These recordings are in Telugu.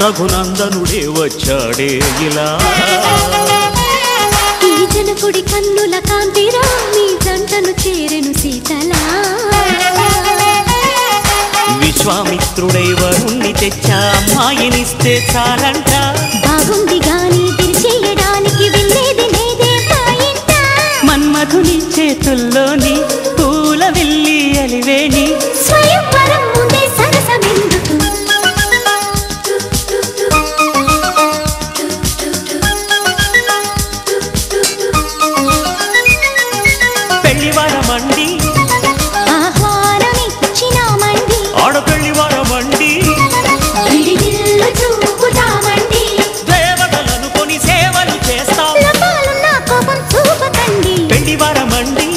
రఘునందనుడే వచ్చాడే ఇలా ఈ జనకుడి కన్నుల కాంతిరా నీ జంటను చేరెను సీతలా విశ్వామిత్రుడై వరుణ్ణి తెచ్చా అమ్మాయినిస్తే చాలంట బాగుంది గాని తిరిచేయడానికి వెళ్ళేది లేదే పాయింట మన్మధుని చేతుల్లోని పూల వెళ్ళి అలివేణి స్వయంవరం ముందే సరసమెందుకు పెళ్లివారమండి ఆహ్వానమిచ్చినామండి ఆడపెళ్లివారమండి విడిదిల్లు చూపుతామండి దేవతలను కొని సేవలు చేస్తాం లోపాలున్న కోపం చూపకండి పెళ్లివారమండి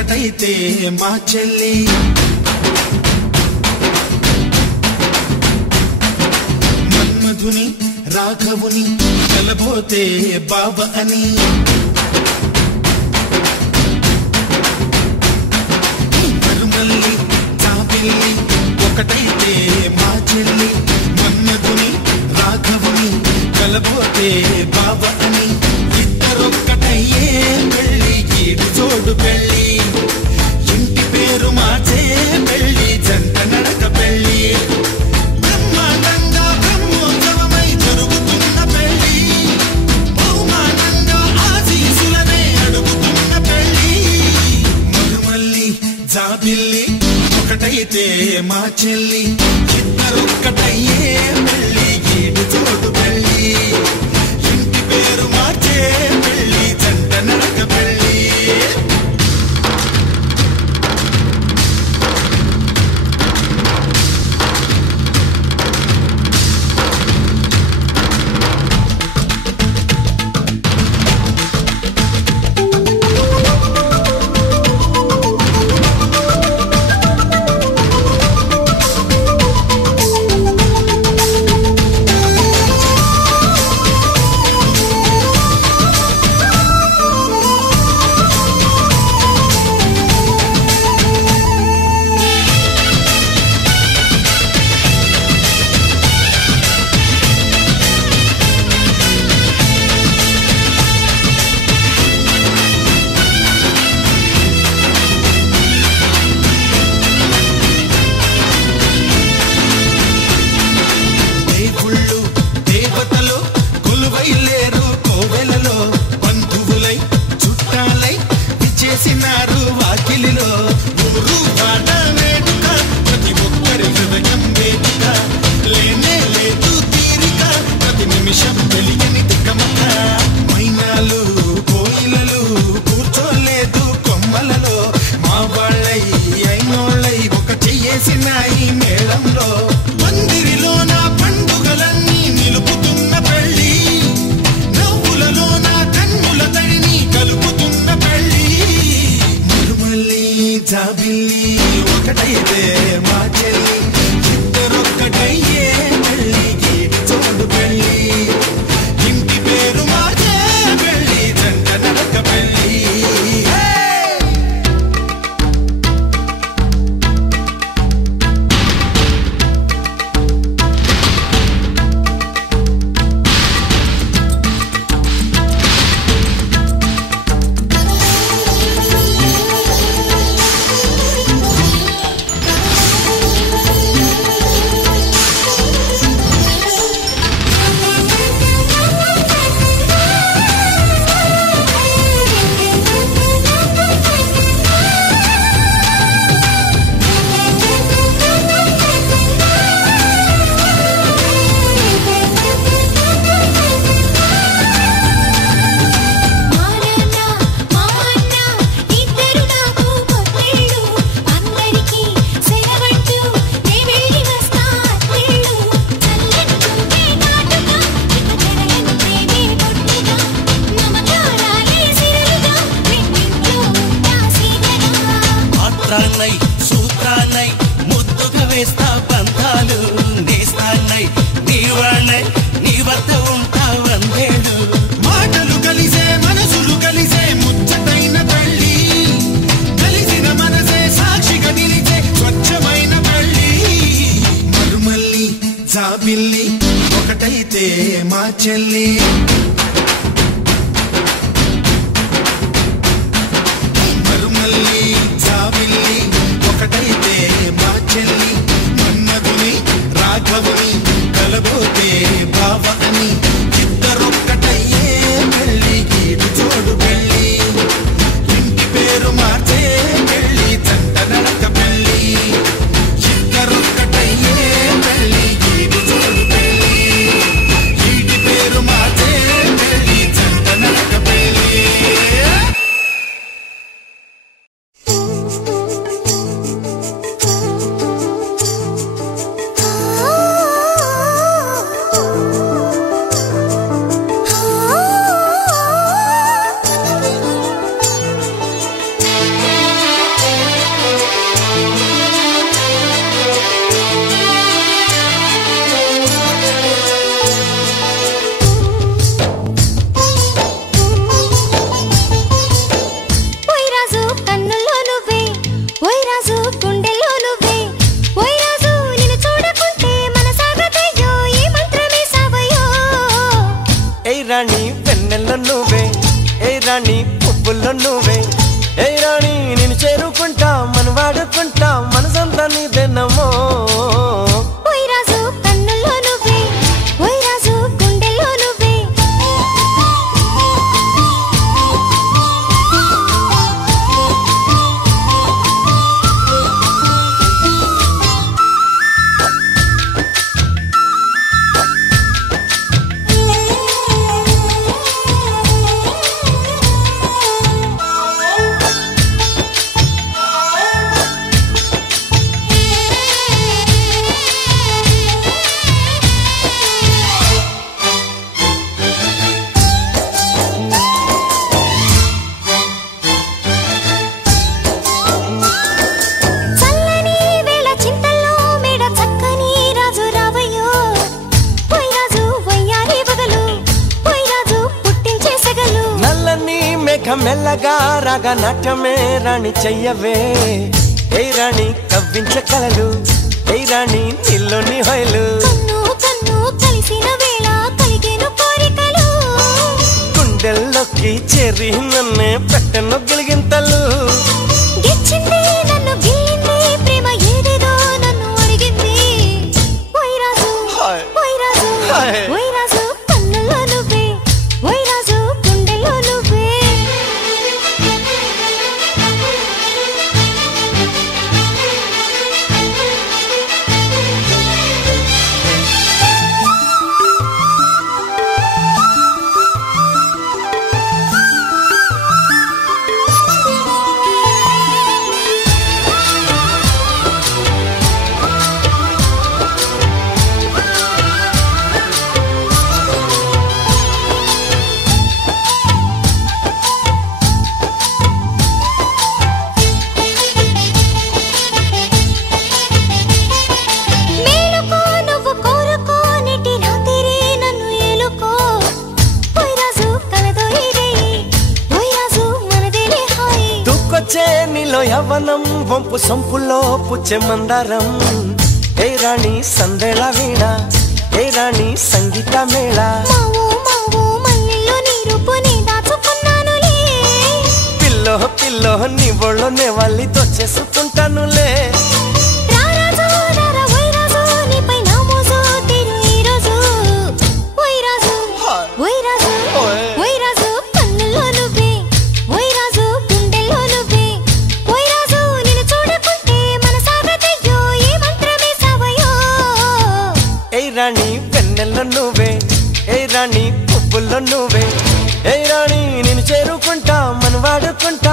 ఒకటైతే మా చెల్లి మన్మధుని రాఘవుని కలబోతే బావ అని మరుమల్లి చాపిల్లి ఒకటైతే మా చెల్లి మన్మధుని రాఘవుని కలబోతే బావ అని ఇద్దరొక్కటయ్యే పెళ్ళి ఈడు జోడు పెళ్ళి ఇంటి పేరు మార్చే పెళ్ళి జంట నడక పెళ్ళి బ్రహ్మాండంగా బ్రహ్మోత్సవమై జరుగుతున్న పెళ్ళి బహుమానంగా ఆశీసులనే అడుగుతున్న పెళ్ళి మరుమల్లి జాబిల్లి ఒకటైతే మా చెల్లి ఇద్దరొక్కటయ్యే పెళ్ళి ఈడు జోడు పెళ్ళి ఇంటి పేరు మార్చే పెళ్ళి జంట నడక పెళ్ళి జాబిల్లి ఒకటైతే మా చెల్లి ఇద్దరొక్కటయ్యే పెళ్ళి ఈడు జోడు పెళ్ళి ఇంటి పేరు మార్చే పెళ్ళి జంట నడక పెళ్ళి సూత్రాన్నై ముద్దుగా వేస్తా బంధాలు నేస్తాన్నై నీవాణ్ణై నీ వద్ద ఉంటా వందేడు మాటలు కలిసే మనసులు కలిసే ముచ్చటైన పెళ్ళి కలిసిన మనసే సాక్షిగా నిలిచే స్వచ్ఛమైన పెళ్ళి మరుమల్లి జాబిల్లి ఒకటైతే మా చెల్లి మరుమల్లి జాబిల్లి ఒకటైతే మా చెల్లి మన్మధుని రాఘవుని కలబోతే బావ అని ఇద్దరొక్కటయ్యే పెళ్ళి ఈడు జోడు పెళ్ళి ఇంటి పేరు మార్చే పెళ్ళి జంట నడక పెళ్ళి ఇద్దరొక్కటయ్యే పెళ్ళి ఈడు జోడు పెళ్ళి ఇంటి పేరు మార్చే రాగా నాట్యమే రాణి చెయ్యవే ఏ రాణి కవ్వించ కలలు ఏ రాణి నీలోని హొయలు కన్ను కన్ను కలిసిన వేళ కలిగేను కోరికలు గుండెల్లోకి చేరి నన్నే పెట్టెను గిలిగింతలు గిచ్చింది నన్ను గిల్లింది ప్రేమ ఏదేదో నన్ను అడిగింది ఓయ్ రాజు హాయ్. ఓయ్ రాజు హాయ్. ఓయ్ రాజు కన్నుల్లో నువ్వే ఓయ్ రాజు గుండెల్లో నువ్వే మేలుకో నువ్వు కోరుకో నీటి రాత్రి నన్ను ఏలుకో ఓయ్ రాజు కలదో ఇదే ఓయ్ రాజు మనదేలే హాయ్ దూకొచ్చే నీలో యవ్వనం వంపు సొంపులో పుచ్చే మందారం ఏ రాణి సందేళ వీణ ఏ రాణి సంగీత మేళ మావో మావో మల్లెల్లో నీ రూపుని దాచుకున్నానులే పిల్లో పిల్లో నీ ఒళ్ళోనే వాళ్ళి దోచేసుకుంటానులే రా రాజు రారా ఓయ్ రాజు నీపై నా మోజు తీరు ఈ రోజు ఓయ్ రాజు ఓయ్ రాజు ఓయ్. ఓయ్ రాజు కన్నుల్లో నువ్వే ఓయ్ రాజు గుండెల్లో నువ్వే ఓయ్ రాజు నిన్ను చూడకుంటే మనసాగదయ్యో ఏ మంత్రమే సావయో ఏ రాణి వెన్నెల్లో నువ్వే ఏ రాణి పువ్వుల్లో నువ్వే ఏ రాణి నేను చేరుకుంటా మన వాడుకుంటా